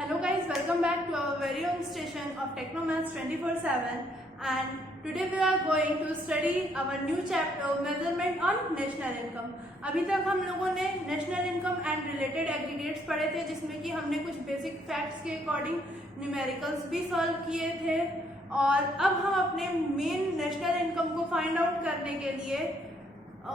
Hello guys, welcome back to our very own station of Technomaths 24/7 and today we are going to study our new chapter measurement on national income। अभी तक हम लोगों ने national income and related aggregates पढ़े थे जिसमें कि हमने कुछ बेसिक फैक्ट्स के अकॉर्डिंग न्यूमेरिकल्स भी सॉल्व किए थे और अब हम अपने मेन नेशनल इनकम को फाइंड आउट करने के लिए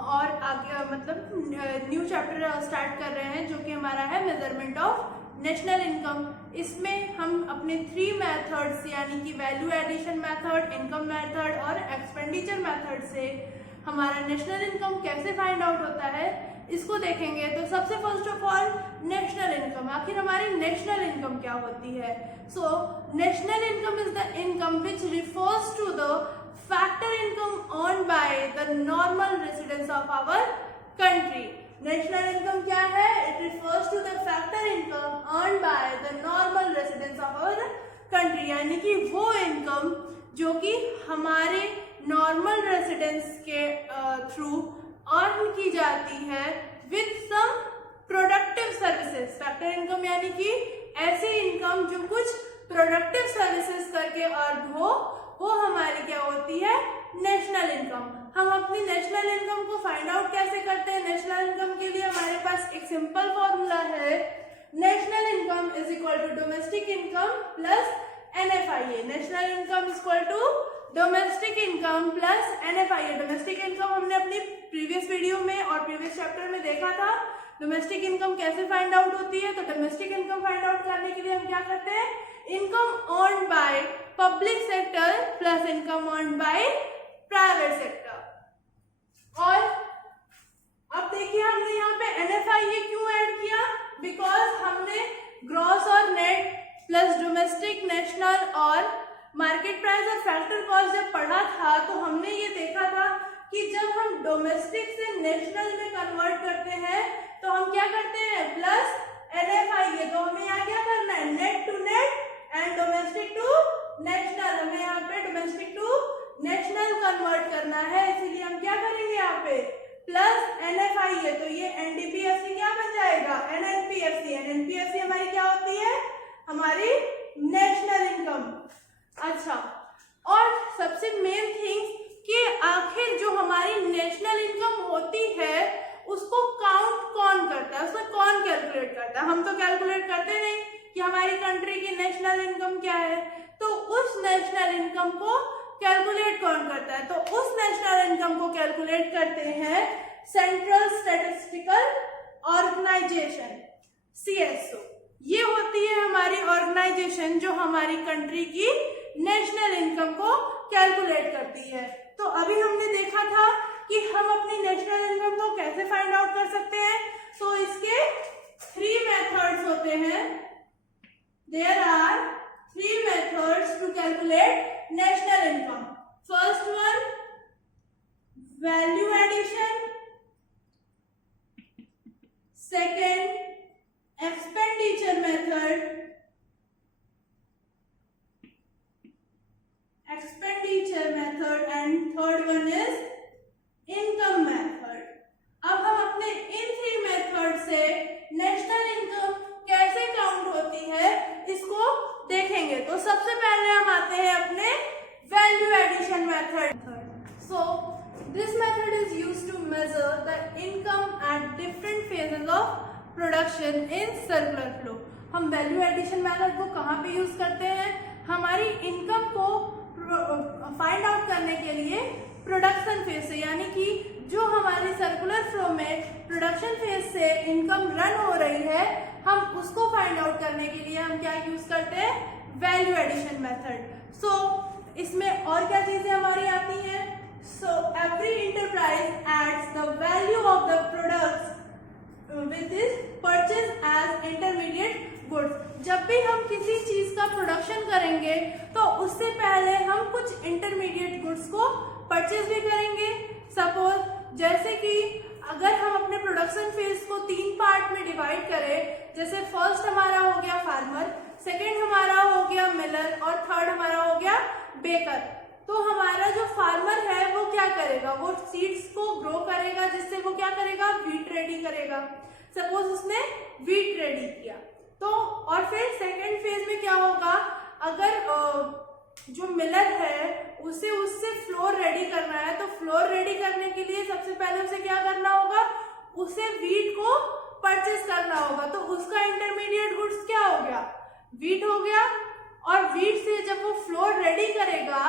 और आगे मतलब न्यू चैप्टर स्टार्ट कर रहे हैं जो कि हमारा है मेजरमेंट ऑफ नेशनल इनकम। इसमें हम अपने 3 मेथड्स यानी कि value addition method, income method और एक्सपेंडिचर मेथड से हमारा नेशनल इनकम कैसे फाइंड आउट होता है इसको देखेंगे। तो सबसे first of all national income, आखिर हमारी नेशनल इनकम क्या होती है। So national income is the income which refers to the factor income earned by the normal residents of our country. National income क्या है? It refers to the factor income earned by the normal residents of our country, यानी कि वो income जो कि हमारे normal residents के through earn की जाती है with some productive services. Factor income यानी कि ऐसी इनकम जो कुछ प्रोडक्टिव सर्विसेज करके अर्न हो, वो हमारी क्या होती है? National income. हम अपनी नेशनल इनकम को फाइंड आउट कैसे करते हैं? नेशनल इनकम के लिए हमारे पास एक सिंपल फॉर्मूला है, national income is equal to domestic income plus NFIA। National income is equal to domestic income plus NFIA। Domestic income हमने अपनी प्रीवियस वीडियो में और प्रीवियस चैप्टर में देखा था। डोमेस्टिक इनकम कैसे फाइंड आउट होती है? तो डोमेस्टिक इनकम फाइंड आउट करने के लिए हम क्या करते हैं? Income earned by public sector plus income earned by private sector. और अब देखिए हमने यहाँ पे NFIA क्यों ऐड किया? बिकॉज हमने ग्रॉस और नेट प्लस डोमेस्टिक, नेशनल और मार्केट प्राइस और फैक्टर कॉस्ट जब पढ़ा था तो हमने ये देखा था कि जब हम डोमेस्टिक से नेशनल में कन्वर्ट करते हैं तो हम क्या करते हैं? Plus NFIA। तो हमें यहाँ क्या करना है? Net to net and domestic to national. हमें यहाँ पे डोमेस्टिक टू नेशनल कन्वर्ट करना है, इसीलिए हम क्या करेंगे यहाँ पे? Plus NFIA। तो ये NDPFC क्या बन जाएगा? NNPFC। NNPFC हमारी क्या होती है? हमारी नेशनल इनकम। अच्छा, और सबसे मेन थिंग कि आखिर जो हमारी नेशनल इनकम होती है उसको काउंट कौन करता है, उसको कौन कैलकुलेट करता है? हम तो कैलकुलेट करते नहीं कि हमारी कंट्री की नेशनल इनकम क्या है। तो उस नेशनल इनकम को कैलकुलेट कौन करता है? तो उस नेशनल इनकम को कैलकुलेट करते हैं सेंट्रल स्टैटिस्टिकल ऑर्गेनाइजेशन CSO। ये होती है हमारी ऑर्गेनाइजेशन जो हमारी कंट्री की नेशनल इनकम को कैलकुलेट करती है। तो अभी हमने देखा था कि हम अपनी नेशनल इनकम को कैसे फाइंड आउट कर सकते हैं। तो इसके 3 मेथड्स होते हैं। There are 3 methods to calculate national income. First one value addition, second expenditure method, and third one is income method. अब हम अपने इन 3 मेथड से नेशनल इनकम कैसे काउंट होती है इसको देखेंगे। तो सबसे पहले हम आते हैं अपने value addition method. So this method is used to measure the income at different phases of production in circular flow. हम वैल्यू एडिशन मेथड को कहाँ पे यूज करते हैं? हमारी इनकम को फाइंड आउट करने के लिए प्रोडक्शन फेज से, यानी कि जो हमारी सर्कुलर फ्लो में प्रोडक्शन फेज से इनकम रन हो रही है, हम उसको फाइंड आउट करने के लिए हम क्या यूज करते हैं? Value addition method. सो इसमें और क्या चीजें हमारी आती हैं? So every enterprise adds the value of the products which is purchase as intermediate goods. जब भी हम किसी चीज का प्रोडक्शन करेंगे तो उससे पहले हम कुछ इंटरमीडिएट गुड्स को परचेज भी करेंगे। सपोज जैसे कि अगर हम अपने प्रोडक्शन फेज को 3 पार्ट में डिवाइड करें, जैसे फर्स्ट हमारा हो गया फार्मर, सेकेंड हमारा हो गया मिलर और थर्ड हमारा हो गया बेकर। तो हमारा जो फार्मर है वो क्या करेगा? वो सीड्स को ग्रो करेगा जिससे वो क्या करेगा? वीट रेडी करेगा। सपोज उसने वीट रेडी किया तो, और फिर सेकेंड फेज में क्या होगा, अगर जो मिलर है उसे उससे फ्लोर रेडी करना है, तो फ्लोर रेडी करने के लिए सबसे पहले उसे क्या करना होगा, उसे वीट को परचेस करना होगा। तो उसका इंटरमीडिएट गुड्स क्या हो गया, वीट हो गया। और वीट से जब वो फ्लोर रेडी करेगा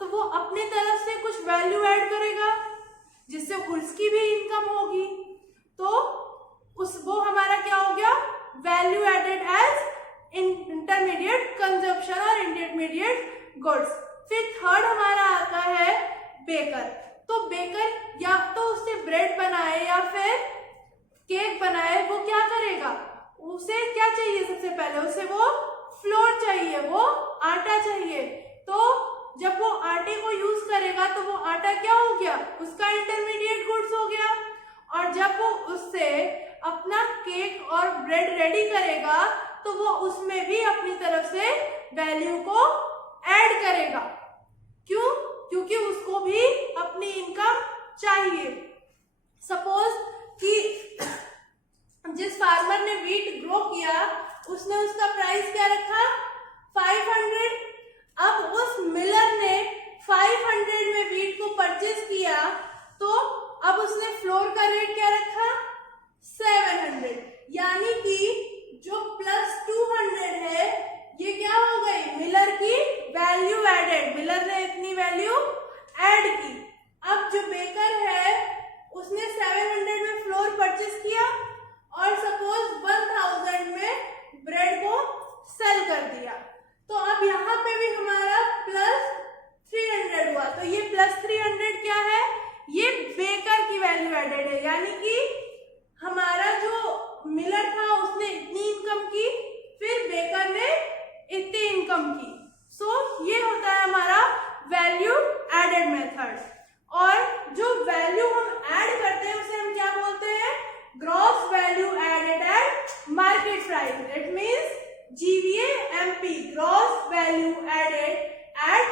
तो वो अपनी तरफ से कुछ वैल्यू ऐड करेगा जिससे उसकी भी इनकम होगी। तो वो हमारा क्या हो गया, value added as intermediate consumption और इंटरमीडिएट गुड्स। फिर थर्ड हमारा आता है बेकर। तो बेकर या तो उससे ब्रेड बनाए या फिर केक बनाए, वो क्या करेगा, उसे क्या चाहिए, सबसे पहले उसे वो फ्लोर चाहिए, वो आटा चाहिए। तो जब वो आटे को यूज करेगा तो वो आटा क्या हो गया, उसका इंटरमीडिएट गुड्स हो गया। और जब वो उससे अपना केक और ब्रेड रेडी करेगा तो वो उसमें भी अपनी तरफ से वैल्यू को ऐड करेगा। क्यों, क्योंकि उसको भी अपनी इनकम चाहिए। सपोज कि जिस फार्मर ने वीट ग्रो किया उसने उसका प्राइस क्या रखा, 500। अब उस मिलर ने 500 में वीट को परचेज किया तो अब उसने फ्लोर का रेट क्या रखा, 700। यानी कि जो प्लस 200 है ये क्या हो गई, मिलर की वैल्यू एडेड, मिलर ने इतनी वैल्यू ऐड की। अब जो बेकर है उसने 700 में फ्लोर परचेज किया और सपोज 1000 में ब्रेड को सेल कर दिया। तो अब यहाँ पे भी हमारा प्लस 300 हुआ। तो ये प्लस 300 क्या है, ये बेकर की वैल्यू एडेड है। यानी कि हमारा जो मिलर था उसने इतनी इनकम की, फिर बेकर ने इतनी इनकम की। सो ये होता है हमारा वैल्यू एडेड मेथड। और जो वैल्यू हम ऐड करते हैं उसे हम क्या बोलते हैं, gross value added at market price. It means GVA-MP, gross value added at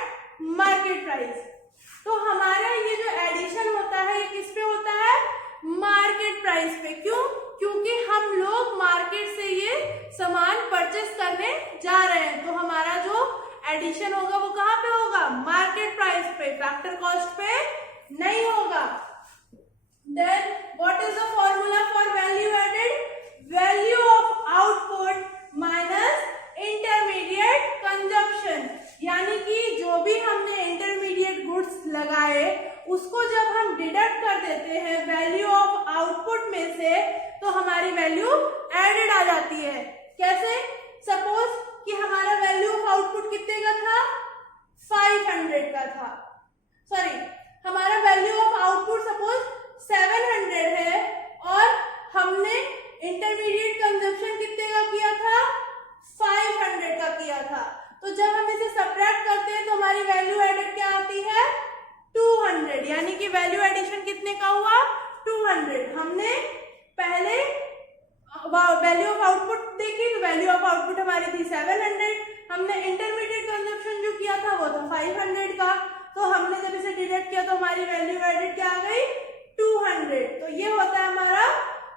market price. तो हमारा ये जो एडिशन होता है ये किस पे होता है, मार्केट प्राइस पे। क्यों, क्योंकि हम लोग मार्केट से ये सामान परचेस करने जा रहे हैं। तो हमारा जो एडिशन होगा वो कहाँ पे होगा, मार्केट प्राइस पे, फैक्टर कॉस्ट पे नहीं होगा। Then what is the formula for value added? Value of output minus intermediate consumption। यानी कि जो भी हमने इंटरमीडिएट गुड्स लगाए उसको जब हम डिडक्ट कर देते हैं वैल्यू ऑफ आउटपुट में से तो हमारी वैल्यू एडेड आ जाती है। कैसे, सपोज कि हमारा वैल्यू ऑफ आउटपुट कितने का था, 500 का था। सॉरी, हमारा वैल्यू ऑफ आउटपुट सपोज 700 है और हमने इंटरमीडिएट कंजप्शन कितने का किया था, 500 का किया था। तो जब हम इसे सब्ट्रैक्ट करते हैं तो हमारी वैल्यू एडेड क्या आती है, 200। यानी कि वैल्यू एडिशन कितने का हुआ, 200। हमने पहले वैल्यू ऑफ आउटपुट देखी तो वैल्यू ऑफ आउटपुट हमारी थी 700। हमने इंटरमीडिएट कंजप्शन जो किया था वो था 500 का। तो हमने जब इसे डिडक्ट किया तो हमारी वैल्यू एडेड क्या आ गई, 200। तो ये होता है हमारा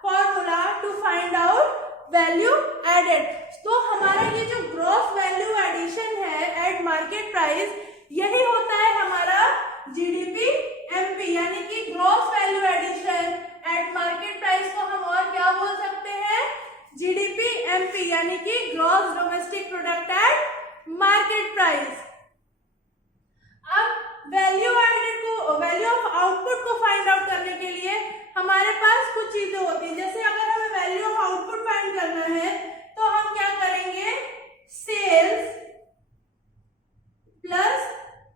formula to find out value added. तो हमारा ये जो ग्रॉस वैल्यू एडिशन है एट मार्केट प्राइस, यही होता है हमारा GDP-MP। यानी कि gross value addition at market price को हम और क्या बोल सकते हैं, GDP-MP, यानी कि gross domestic product at market price. अब वैल्यू एडेड को, वैल्यू ऑफ आउटपुट को फाइंड आउट करने के लिए हमारे पास कुछ चीजें होती हैं। जैसे अगर हमें वैल्यू ऑफ आउटपुट फाइंड करना है तो हम क्या करेंगे, sales plus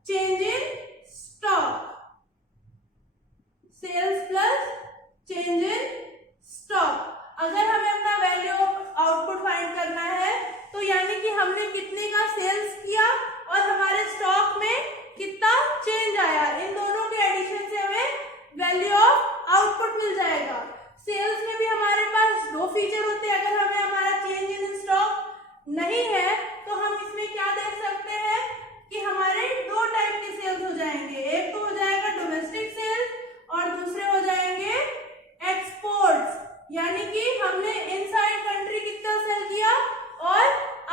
change in stock, sales plus change in stock. अगर हमें अपना वैल्यू ऑफ आउटपुट फाइंड करना है तो यानी कि हमने कितने का सेल्स किया और हमारे स्टॉक में कितना चेंज आया, इन दोनों के एडिशन से हमें वैल्यू ऑफ आउटपुट मिल जाएगा। सेल्स में भी हमारे पास दो फीचर होते हैं। अगर हमें हमारा चेंज इन स्टॉक नहीं है तो हम इसमें क्या देख सकते हैं कि हमारे दो टाइप के सेल्स हो जाएंगे। एक तो हो जाएगा डोमेस्टिक सेल्स और दूसरे हो जाएंगे एक्सपोर्ट्स। यानी कि हमने इनसाइड कंट्री कितना सेल किया और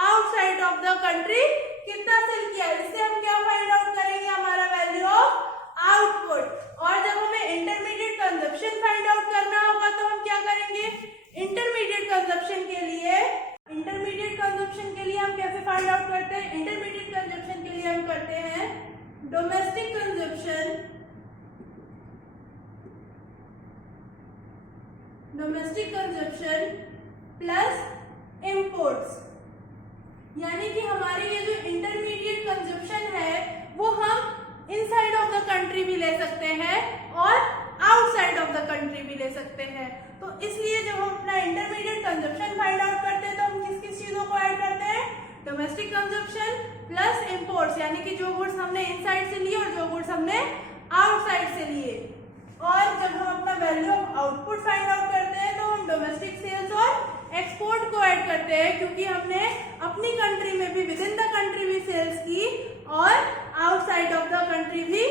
आउटसाइड ऑफ द कंट्री कितना सेल किया, इससे हम क्या फाइंड आउट करेंगे, हमारा वैल्यू ऑफ आउटपुट। और जब हमें इंटरमीडिएट कंजप्शन फाइंड आउट करना होगा तो हम क्या करेंगे, इंटरमीडिएट कंजप्शन के लिए हम कैसे फाइंड आउट करते हैं, इंटरमीडिएट कंजप्शन के लिए हम करते हैं डोमेस्टिक कंजप्शन प्लस इंपोर्ट्स, यानी कि हमारी ये जो इंटरमीडिएट कंजप्शन है वो हम इनसाइड ऑफ द कंट्री भी ले सकते हैं और आउटसाइड ऑफ द कंट्री भी ले सकते हैं। तो इसलिए जब हम अपना इंटरमीडिएट कंजप्शन फाइंड आउट करते हैं तो हम किस किस चीजों को ऐड करते हैं, डोमेस्टिक कंजप्शन प्लस इंपोर्ट्स, यानी कि जो गुड्स हमने इनसाइड से लिए और जो गुड्स हमने आउटसाइड से लिए। और जब हम अपना value of output find out करते हैं तो हम डोमेस्टिक सेल्स और एक्सपोर्ट को ऐड करते हैं, क्योंकि हमने अपनी कंट्री में भी विद इन द कंट्री भी सेल्स की और आउटसाइड ऑफ द कंट्री भी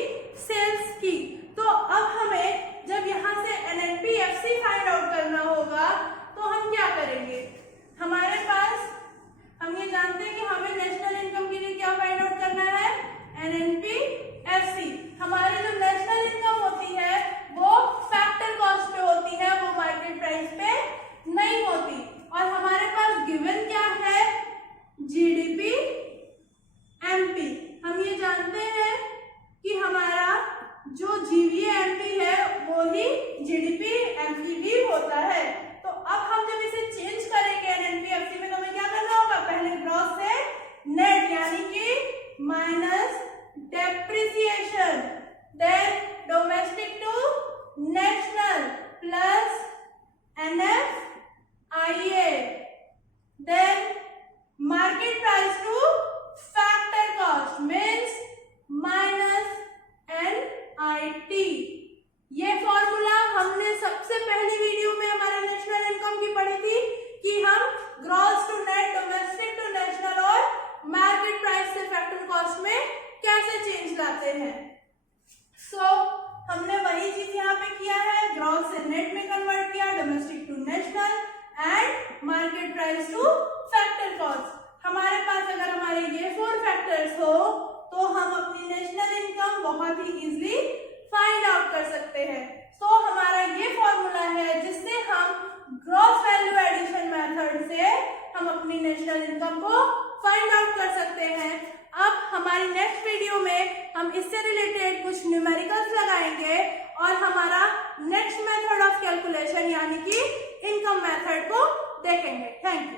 सेल्स की। तो अब हमें जब यहाँ से NNP-FC फाइंड आउट करना होगा तो हम क्या करेंगे, हमारे पास हम ये जानते हैं कि हमें नेशनल इनकम के लिए क्या फाइंड आउट करना है, NNP-FC। हमारी जो नेशनल इनकम होती है वो फैक्टर कॉस्ट पे होती है, वो मार्केट प्राइस पे नहीं होती। और हमारे पास गिवन क्या है, GDP MP। हम ये जानते हैं कि हमारा जो GVA-MP है वो ही GDP MP भी होता है। तो अब हम जब इसे चेंज करेंगे NNP-FC में तो हमें क्या करना होगा, पहले ग्रॉस से नेट यानी कि minus depreciation, then domestic to national plus NFIA, then market price to factor cost means minus NIT। ये फॉर्मूला हमने सबसे पहली वीडियो में हमारे नेशनल इनकम की पढ़ी थी कि हम gross to net, domestic to national और मार्केट प्राइस से फैक्टर कॉस्ट में कैसे चेंज लाते हैं। हमने वही चीज यहाँ पे किया है, ग्रॉस से नेट में कन्वर्ट किया, domestic to national and market price to factor cost. हमारे पास अगर हमारे ये 4 फैक्टर्स हो तो हम अपनी नेशनल इनकम बहुत ही इजीली फाइंड आउट कर सकते हैं। हमारा ये फॉर्मूला है जिससे हम ग्रॉस वैल्यू एडिशन मेथड से हम अपनी नेशनल इनकम को फाइंड आउट कर सकते हैं। अब हमारी नेक्स्ट वीडियो में हम इससे रिलेटेड कुछ न्यूमेरिकल्स लगाएंगे और हमारा नेक्स्ट मेथड ऑफ कैलकुलेशन यानी कि इनकम मेथड को देखेंगे। Thank you.